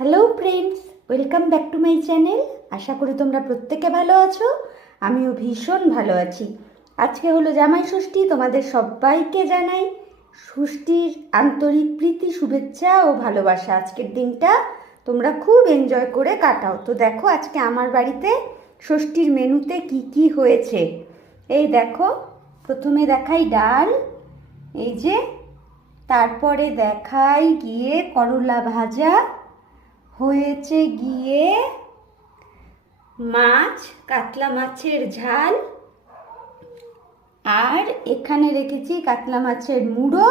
Hello friends welcome back to my channel আশা করি তোমরা প্রত্যেকে ভালো আছো। আমিও ভীষণ ভালো আছি। আজকে হলো জামাই ষষ্ঠী, তোমাদের সবাইকে জানাই ষষ্ঠীর আন্তরিক প্রীতি, শুভেচ্ছা ও ভালোবাসা। আজকের দিনটা তোমরা খুব এনজয় করে কাটাও। তো দেখো আজকে আমার বাড়িতে ষষ্ঠীর মেনুতে কি কি হয়েছে। এই দেখো, প্রথমে দেখাই ডাল, এই যে, তারপরে দেখাই গিয়ে করলা ভাজা হয়েছে গিয়ে মাছ, কাতলা মাছের ঝাল। আর এখানে রেখেছি কাতলা মাছের মুড়ো।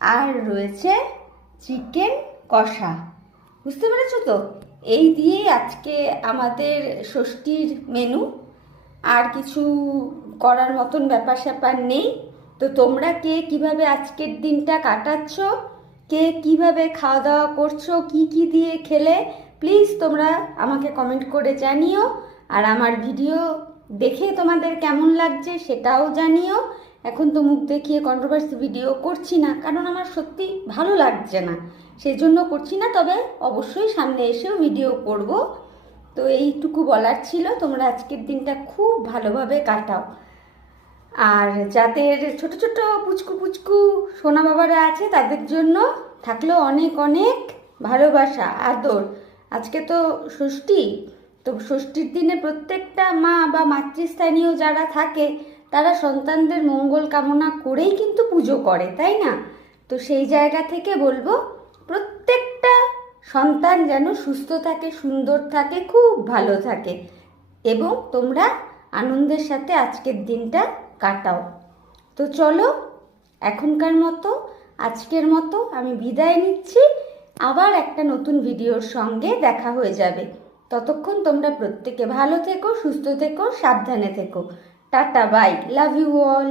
আর রয়েছে চিকেন কষা। বুঝতে পেরেছ তো? এই দিয়েই আজকে আমাদের ষষ্ঠীর মেনু আর কিছু করার মতন ব্যাপার স্যাপার নেই। তো তোমরা কে কীভাবে আজকের দিনটা কাটাচ্ছ? কে কীভাবে খাওয়া দাওয়া করছ, কি কি দিয়ে খেলে প্লিজ তোমরা আমাকে কমেন্ট করে জানিও। আর আমার ভিডিও দেখে তোমাদের কেমন লাগছে সেটাও জানিও। এখন তো মুখ দেখিয়ে কন্ট্রোভার্সি ভিডিও করছি না, কারণ আমার সত্যি ভালো লাগছে না। সেই জন্য করছি না, তবে অবশ্যই সামনে এসেও ভিডিও করব। তো এইটুকু বলার ছিল, তোমরা আজকের দিনটা খুব ভালোভাবে কাটাও। আর যাদের ছোট ছোট পুচকু পুচকু সোনা বাবারা আছে, তাদের জন্য থাকল অনেক অনেক ভালোবাসা, আদর। আজকে তো ষষ্ঠী, তো ষষ্ঠীর দিনে প্রত্যেকটা মা বা মাতৃস্থানীয় যারা থাকে, তারা সন্তানদের মঙ্গল কামনা করেই কিন্তু পুজো করে, তাই না? তো সেই জায়গা থেকে বলব, প্রত্যেকটা সন্তান যেন সুস্থ থাকে, সুন্দর থাকে, খুব ভালো থাকে। এবং তোমরা আনন্দের সাথে আজকের দিনটা কাটাও। তো চলো, এখনকার মতো, আজকের মতো আমি বিদায় নিচ্ছি। আবার একটা নতুন ভিডিওর সঙ্গে দেখা হয়ে যাবে। ততক্ষণ তোমরা প্রত্যেকে ভালো থেকো, সুস্থ থেকো, সাবধানে থেকো। Tata, bye, love you all.